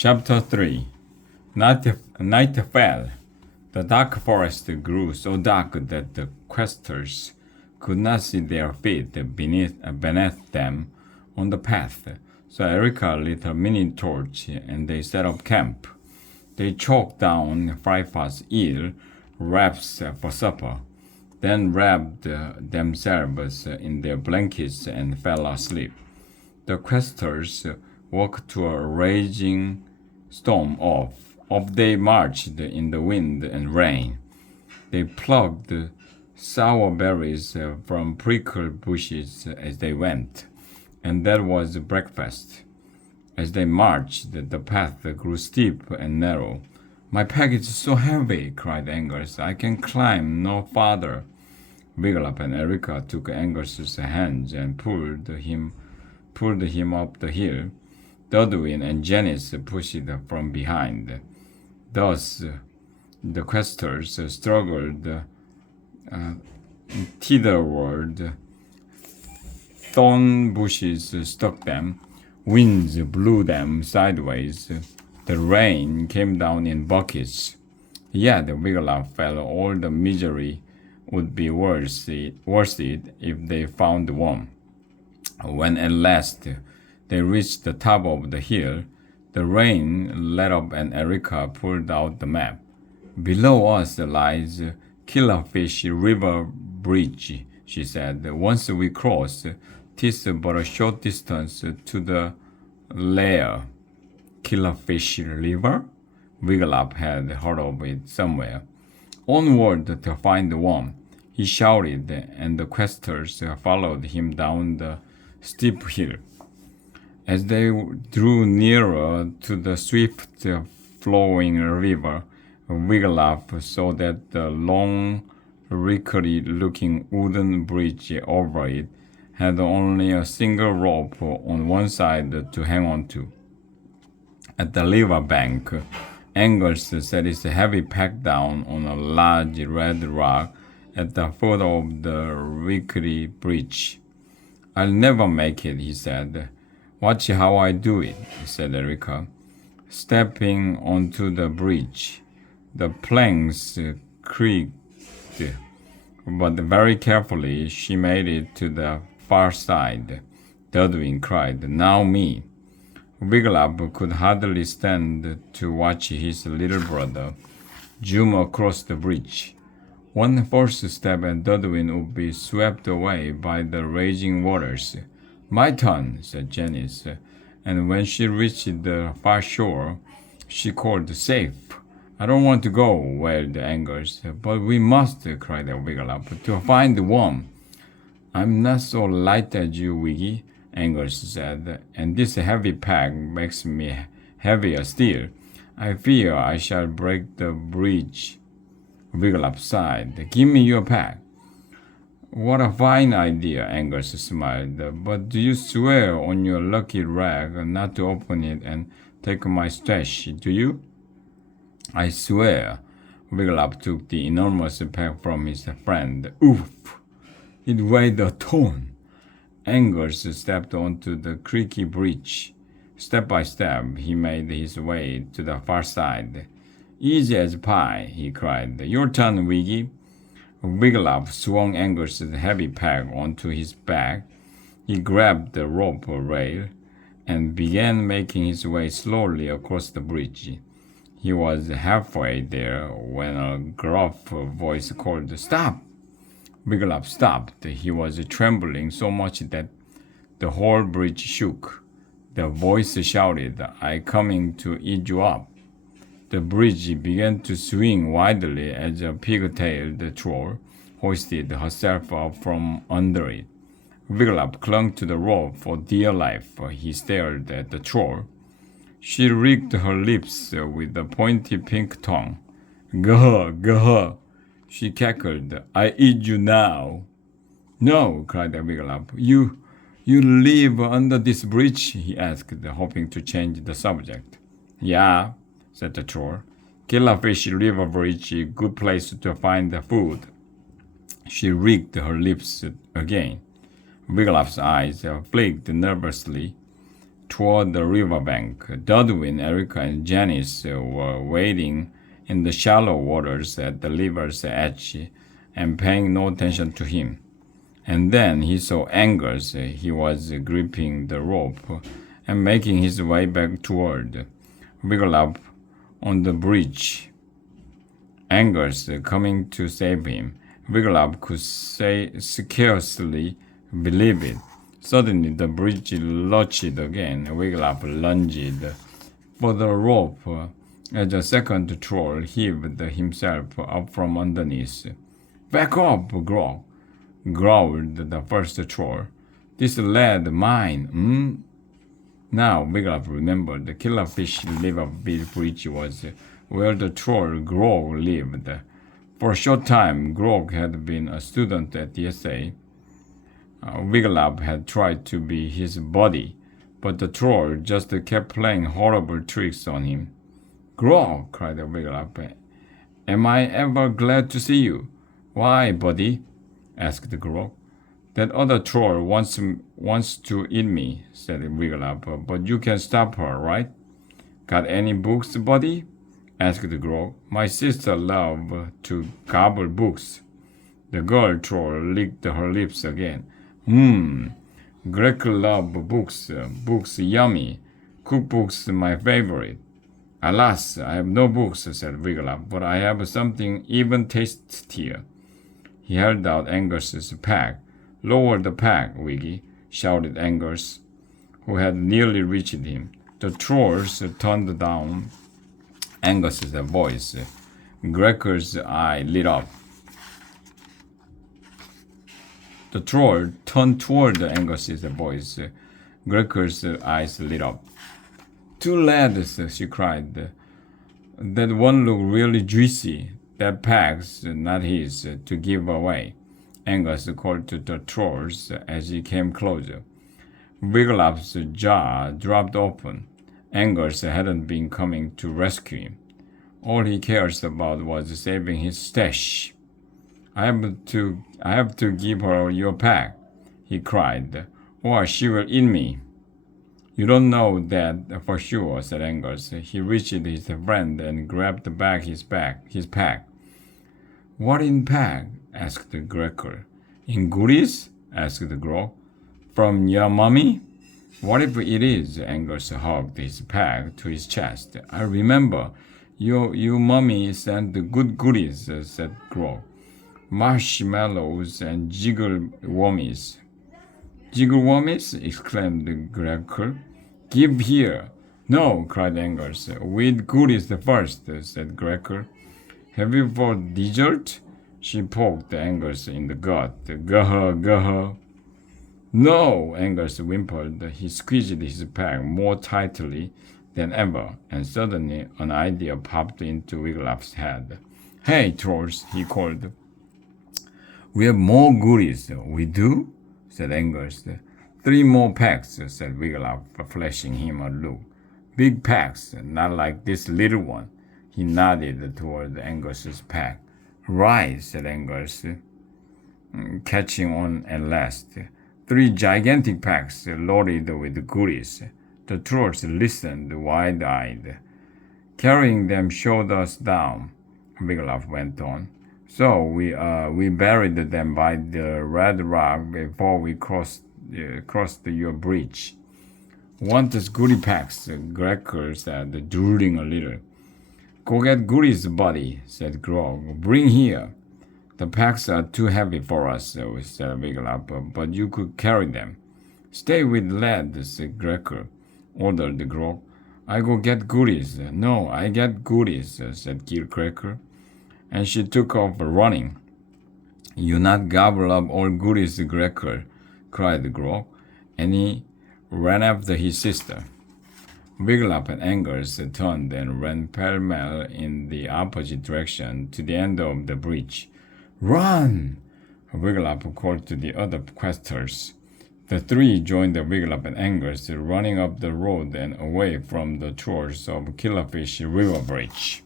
Chapter 3 Night fell. The dark forest grew so dark that the questers could not see their feet beneath them on the path. So Erica lit a mini torch and they set up camp. They choked down Fryfa's eel wraps for supper, then wrapped themselves in their blankets and fell asleep. The questers woke to a raging storm off. Off they marched in the wind and rain. They plucked sour berries from prickle bushes as they went, and that was breakfast. As they marched, the path grew steep and narrow. "My pack is so heavy," cried Angus. "I can climb no farther." Wiglaf and Erica took Angus's hands and pulled him up the hill. Dudwin and Janice pushed from behind. Thus, the questers struggled thitherward. Thorn bushes stuck them. Winds blew them sideways. The rain came down in buckets. Yet Wiglaf felt all the misery would be worth it if they found one. When at last they reached the top of the hill, the rain let up and Erica pulled out the map. "Below us lies Killerfish River Bridge," she said. "Once we cross, 'tis but a short distance to the lair." Killerfish River? Wiglaf had heard of it somewhere. "Onward to find one," he shouted, and the questers followed him down the steep hill. As they drew nearer to the swift-flowing river, Wiglaf saw that the long, rickety-looking wooden bridge over it had only a single rope on one side to hang on to. At the river bank, Angus set his heavy pack down on a large red rock at the foot of the rickety bridge. "I'll never make it," he said. "Watch how I do it," said Erica. Stepping onto the bridge, the planks creaked, but very carefully she made it to the far side. Dudwin cried, "Now me." Wiglaf could hardly stand to watch his little brother zoom across the bridge. One false step and Dudwin would be swept away by the raging waters. "My turn," said Janice, and when she reached the far shore, she called, "Safe." "I don't want to go," wailed Angus. "But we must," cried Wiglaf, "to find one." "I'm not so light as you, Wiggy," Angus said, "and this heavy pack makes me heavier still. I fear I shall break the bridge." Wiglaf sighed. "Give me your pack." "What a fine idea," Angus smiled. "But do you swear on your lucky rag not to open it and take my stash, do you?" "I swear." Wiglaf took the enormous pack from his friend. Oof! It weighed a ton. Angus stepped onto the creaky bridge. Step by step, he made his way to the far side. "Easy as pie," he cried. "Your turn, Wiggy." Wiglaf swung Angus's heavy pack onto his back. He grabbed the rope rail and began making his way slowly across the bridge. He was halfway there when a gruff voice called, "Stop!" Wiglaf stopped. He was trembling so much that the whole bridge shook. The voice shouted, "I'm coming to eat you up." The bridge began to swing wildly as a pig-tailed troll hoisted herself up from under it. Wiglaf clung to the rope for dear life. He stared at the troll. She licked her lips with a pointy pink tongue. "Gah, gah," she cackled. "I eat you now." "No," cried Wiglaf. You live under this bridge?" he asked, hoping to change the subject. "Yeah," said the troll. "Killerfish River Bridge, good place to find the food." She licked her lips again. Wiglaf's eyes flicked nervously. toward the riverbank. Dudwin, Erica, and Janice were wading in the shallow waters at the river's edge and paying no attention to him. And then he saw Angus. He was gripping the rope and making his way back toward Wiglaf on the bridge. Angus coming to save him. Wiglaf could scarcely believe it. Suddenly the bridge lurched again. Wiglaf lunged for the rope as the second troll heaved himself up from underneath. "Back up, Grog," growled the first troll. "This lad mine, Now Wiglaf remembered the Killerfish River Bridge was where the troll Grog lived. For a short time, Grog had been a student at the SA. Wiglaf had tried to be his buddy, but the troll just kept playing horrible tricks on him. "Grog," cried Wiglaf, "am I ever glad to see you?" "Why, buddy?" asked Grog. "That other troll wants to eat me," said Wiglaf, "but you can stop her, right?" "Got any books, buddy?" asked Grog. "My sister loved to gobble books." The girl troll licked her lips again. Greco loved books. Books yummy. Cookbooks my favorite." "Alas, I have no books," said Wiglaf, "but I have something even tastier." He held out Angus's pack. "Lower the pack, Wiggy," shouted Angus, who had nearly reached him. The trolls turned down Angus's voice. Gregor's eye lit up. The troll turned toward Angus's voice. Gregor's eyes lit up. "Two lads," she cried. "That one looked really juicy. That pack's not his to give away," Angus called to the trolls as he came closer. Wiglaf's jaw dropped open. Angus hadn't been coming to rescue him. All he cares about was saving his stash. I have to give her your pack," he cried, "or she will eat me." "You don't know that for sure," said Angus. He reached his friend and grabbed back his pack. "What in pack?" asked Gregor. "In goodies?" asked Grog. "From your mummy?" "What if it is?" Angus hugged his pack to his chest. "I remember. Your mummy sent the good goodies," said Grog. "Marshmallows and jiggle-wormies." "Jiggle-wormies?" exclaimed Gregor. "Give here." "No," cried Angus. "We'd goodies first," said Gregor. "Have you for dessert?" She poked Angus in the gut. "Gah, gah." "No," Angus whimpered. He squeezed his pack more tightly than ever, and suddenly an idea popped into Wiglaf's head. "Hey, trolls," he called. "We have more goodies." "We do?" said Angus. "3 more packs," said Wiglaf, flashing him a look. "Big packs, not like this little one." He nodded toward Angus's pack. "Right," said Angus, catching on at last. 3 gigantic packs loaded with goodies. The trolls listened wide-eyed. "Carrying them showed us down," Wiglaf went on. "So we buried them by the red rock before we crossed your bridge." "Want us goodie packs," Gregor said, drooling a little. "Go get goodies, buddy," said Grog. "Bring here." "The packs are too heavy for us," said Wiglaf, "but you could carry them." "Stay with lad," said Gregor, ordered Grog. "I go get goodies." "No, I get goodies," said Gregor. And she took off running. "You not gobble up all goodies, Gregor," cried Grog, and he ran after his sister. Wiglaf and Angus turned and ran pell-mell in the opposite direction to the end of the bridge. "Run!" Wiglaf called to the other questers. The 3 joined Wiglaf and Angus running up the road and away from the shores of Killerfish River Bridge.